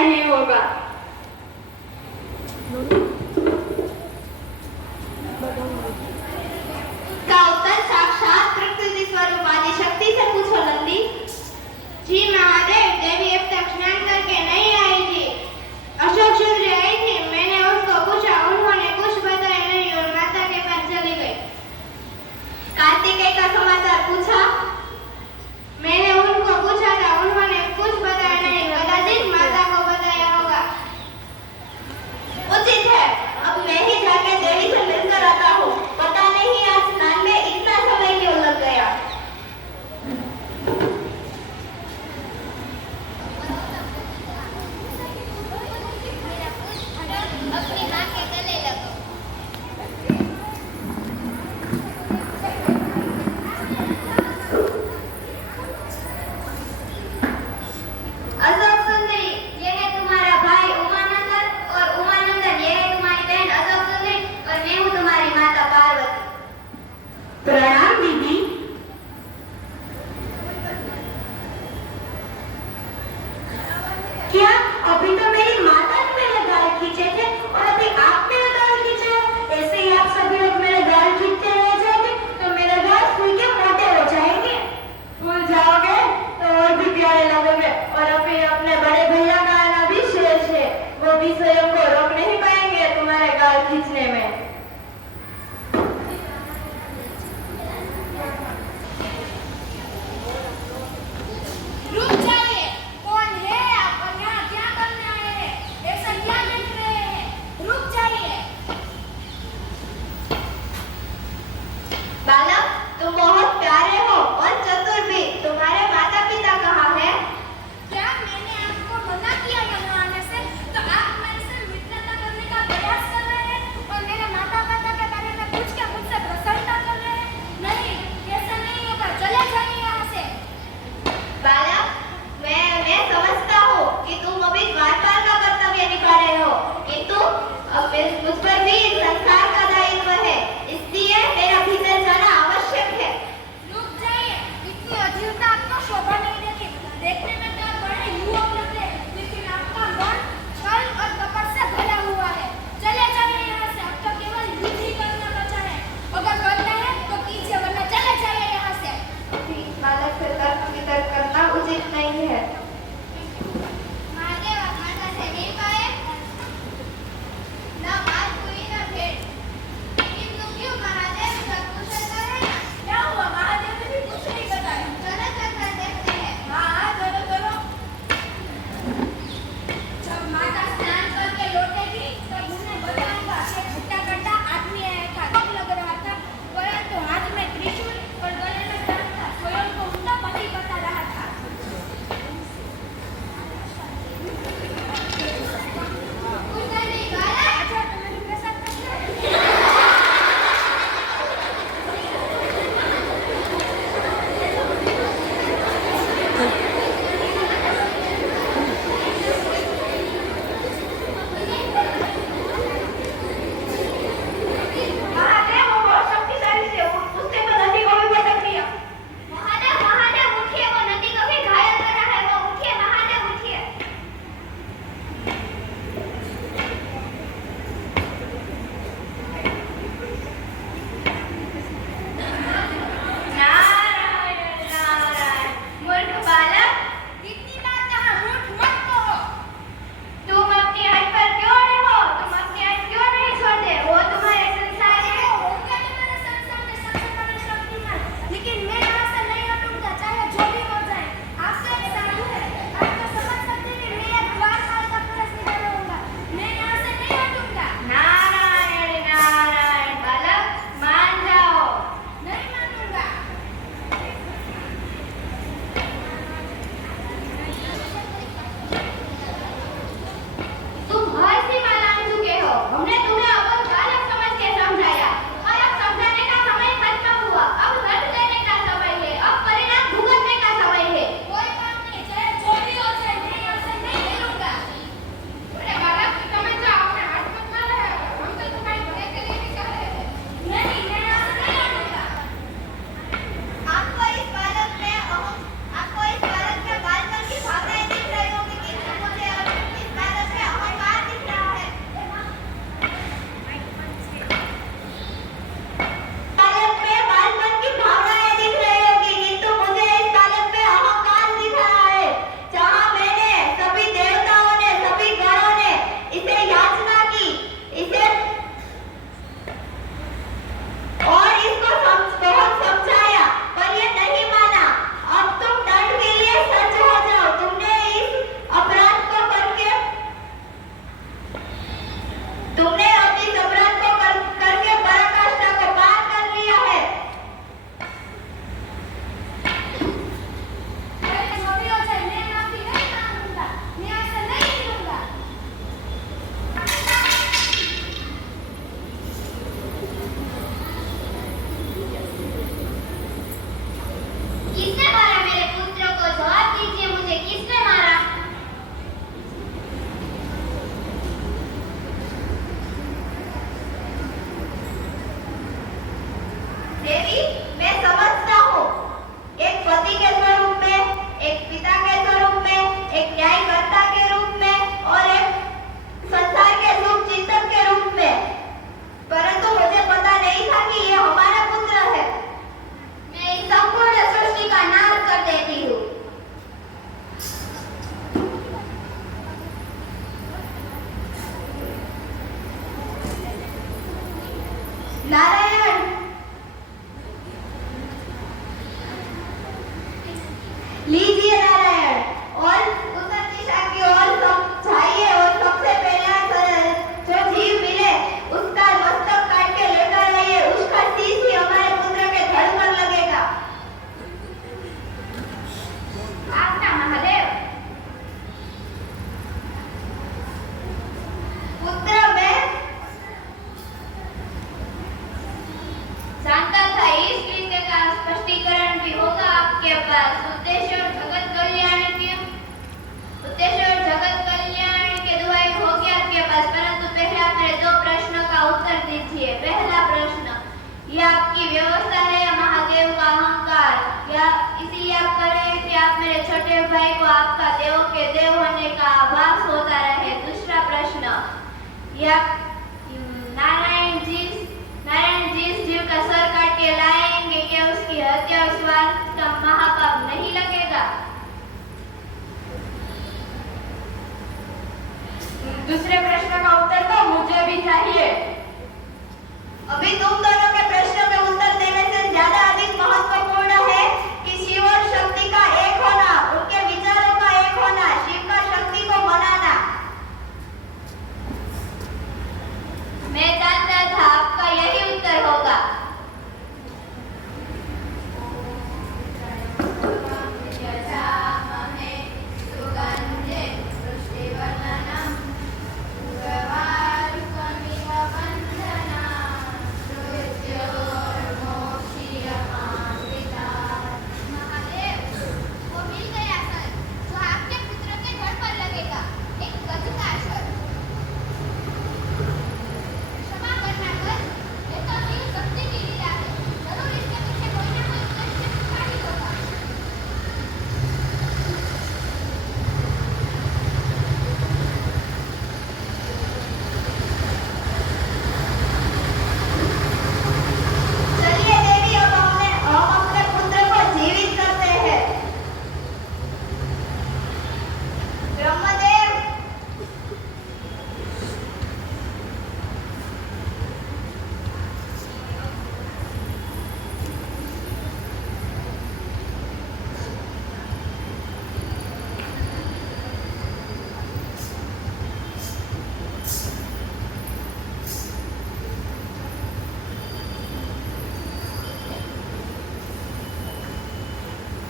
नहीं होगा। का उत्तर साक्षात प्रकृति स्वरूप आदि शक्ति से पूछो नंदी। जी महादेव, देवी अब तक स्नान करके नहीं आई थी। अशोक सुंदरी आई थी, मैंने उसको पूछा, उन्होंने कुछ बताया नहीं और माता के पास चली गई। कार्तिकेय का समाचार पूछा, मैंने उनको पूछा था, उन्होंने कुछ बताया नहीं, कदाचित माता को बताया होगा। उचित है, अब मैं ही जाके देवी से मिलकर आता हूँ। पता नहीं आज स्नान में इतना समय क्यों लग गया। अपनी माँ के गले लगो। अशोक सुंदरी, ये है तुम्हारा भाई उमानंदन, और उमानंदन ये है तुम्हारी बहन अशोक सुंदरी, और मैं हूँ तुम्हारी माता पार्वती। प्रणाम दीदी। क्या अभी तो मेरी माता ने मेरे गाल खींचे थे और अभी आप मेरे गाल खींचे हो? ऐसे ही आप सभी लोग मेरे गाल खींचते रह जाओगे तो मेरे गाल फूल के मोटे हो जाएंगे। फूल जाओगे तो और भी प्यारे लगोगे। और अभी अपने बड़े भैया का आना भी शेष है, वो भी स्वयं को रोक नहीं पाएंगे तुम्हारे गाल खींचने में। रुक जाइए, कौन है आप और यहाँ क्या करने आए हैं? ऐसा क्या देख रहे हैं? रुक जाइए। बालक, तुम बहुत प्यारे हो और चतुर भी। तुम्हारे माता पिता कहाँ हैं? क्या मैंने आपको मना किया यहाँ आने से? तो आप मेरे से मित्रता करने का प्रयास कर रहे हैं और मेरे माता पिता के बारे में पूछ के मुझसे प्रसन्नता कर रहे हैं? नहीं, ऐसा नहीं होगा। चले जाइए यहाँ से। बालक, मैं समझता हूँ कि तुम अभी द्वारपाल का कर्तव्य निभा रहे हो, किंतु अब मुझ पर भी संस्कार का दायित्व है, इसलिए मेरा भीतर जाना आवश्यक है। रुक जाइए, इतनी अधीरता आपको शोभा नहीं देती। देखने में तो आप बड़े युवक लगते हैं, लेकिन आपका मन छल और कपट से भरा हुआ है। चले जाइए यहाँ से, अब तो केवल युद्ध ही करना बचा है। अगर करना है तो कीजिए, वरना चले जाइए यहाँ से। बालक से तर्क वितर्क करना उचित नहीं है। महादेव आप माता से नहीं पाए? ना बात हुई ना भेंट, किंतु क्यों महादेव सब कुशल है? क्या हुआ? महादेव ने भी कुछ नहीं बताया। चलो चलकर देखते हैं। हाँ चलो चलो। छोटे भाई को आपका देवों के देव होने का आभास होता रहे। दूसरा प्रश्न, यह नारायण जी इस जीव का सर काट के लाएंगे, क्या उसकी हत्या और स्वार्थ का महापाप नहीं लगेगा? दूसरे प्रश्न का उत्तर तो मुझे भी चाहिए। अभी तुम दोनों के प्रश्नों में उत्तर देने से ज्यादा अधिक महत्वपूर्ण है कि शिव और शक्ति का एक होना, उनके विचारों का एक होना, शिव का शक्ति को मनाना। मैं जानता था आपका यही उत्तर होगा।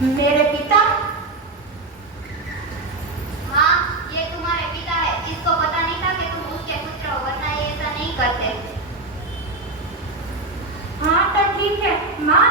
मेरे पिता? हाँ, ये तुम्हारे पिता है। इसको पता नहीं था कि तुम उसके पुत्र हो, वरना ये ऐसा नहीं करते। हाँ तो ठीक है, माँ